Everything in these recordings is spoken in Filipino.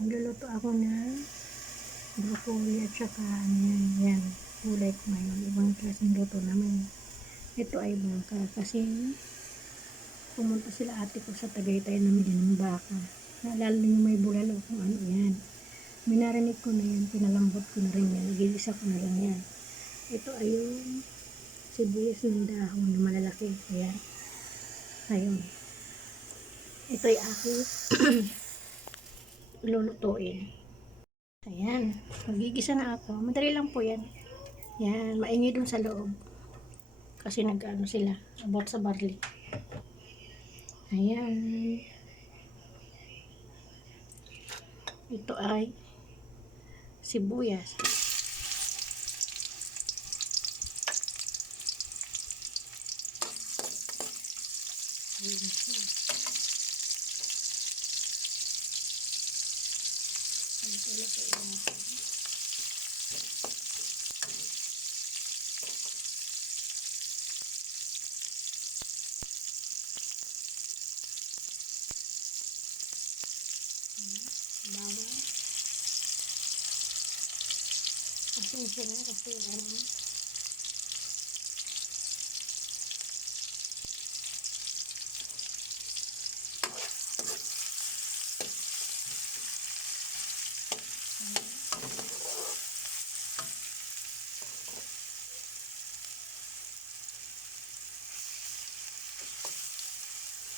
Magluluto ako ng broccoli at saka yan. Gulay ko ngayon. Ibang klaseng luto naman. Ito ay baka kasi pumunta sila ate ko sa Tagaytay na ng baka. Naalala niyo may bulalo kung ano yan. Minarinig ko na yan. Pinalambot ko na rin yan. Igigisa ko na lang yan. Ito ay yung sibuyas ng dahon na malalaki. Ayan. Ayun. Ito ay aking lulutuin. Ayan. Magigisa na ako. Madali lang po yan. Yan. Maingay dun sa loob. Kasi nag-ano sila. About sa barley. Ayan. Ito ay sibuyas. Ayan siya. Ito natin. Bawang. Pasensya na kasi ano.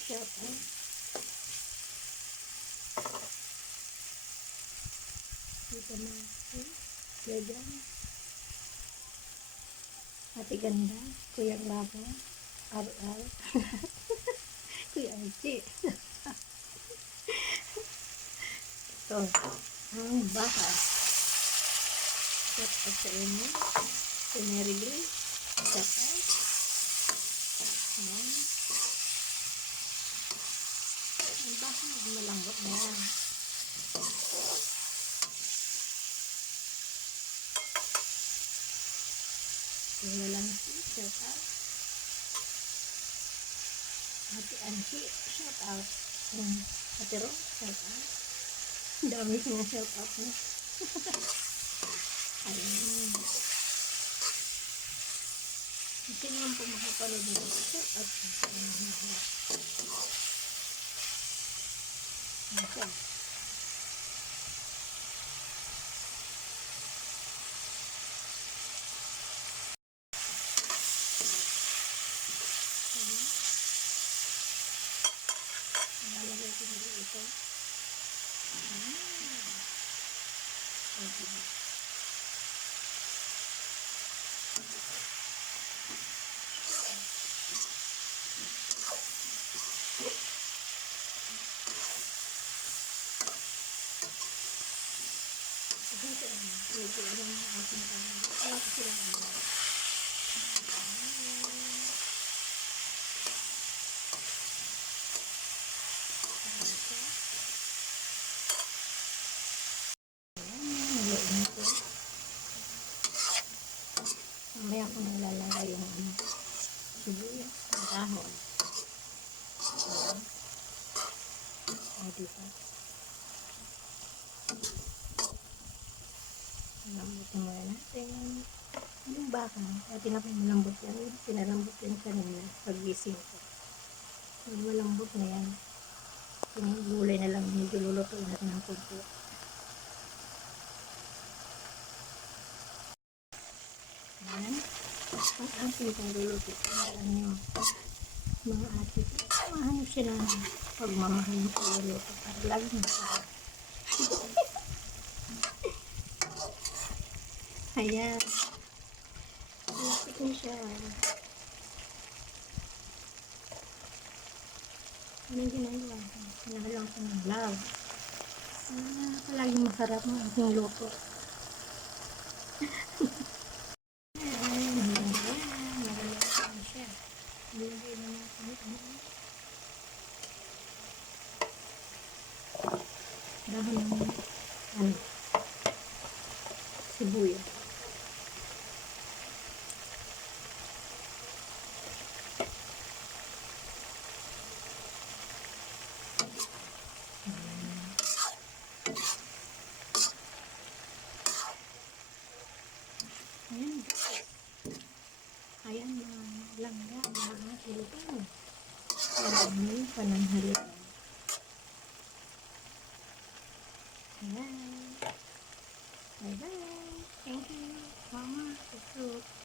Shout out. Dito na ako. Legan. Ate Ganda. Kuya Labo. RR. Kuya Archie. Ito. Ang baka. Shout out sa inyo. Si Mary Lee. Shout out. Ayan. Ang baka. Malambot na yan. Wala lang si shout out. Ate Angie, shout out. Ate Ro, shout out. Dami siya shout out mo. Ayun. Hindi naman po makapanood mo. Shout out. Okay. Nalagay ko dito ito. Okay. Mamaya ko nalalagay yung sibuyas, dahon. O, diba? Lambutin muna natin. Yung baka, kaya pinapalambot yan. Pinalambot yan kanina pag-gising ko. Pag malambot na yan, pinagulay na lang, medyo lulutuin natin ng konti. Ayan. Ang ating pangluluto. Alam nyo, mga ate, mahanap sila ng pagmamahal ng pangluluto para lagi masarap. Ayan. Lapit na siya. Anong ginagawa? Pinahalang ko ng love. Palaging masarap ng aking luto. Dahon ng sibuyas. Ayan guys. Ayan mga langga na luto. Ayan may pananghalian. Ayan. Bye bye. Thank you. Mama. Ito.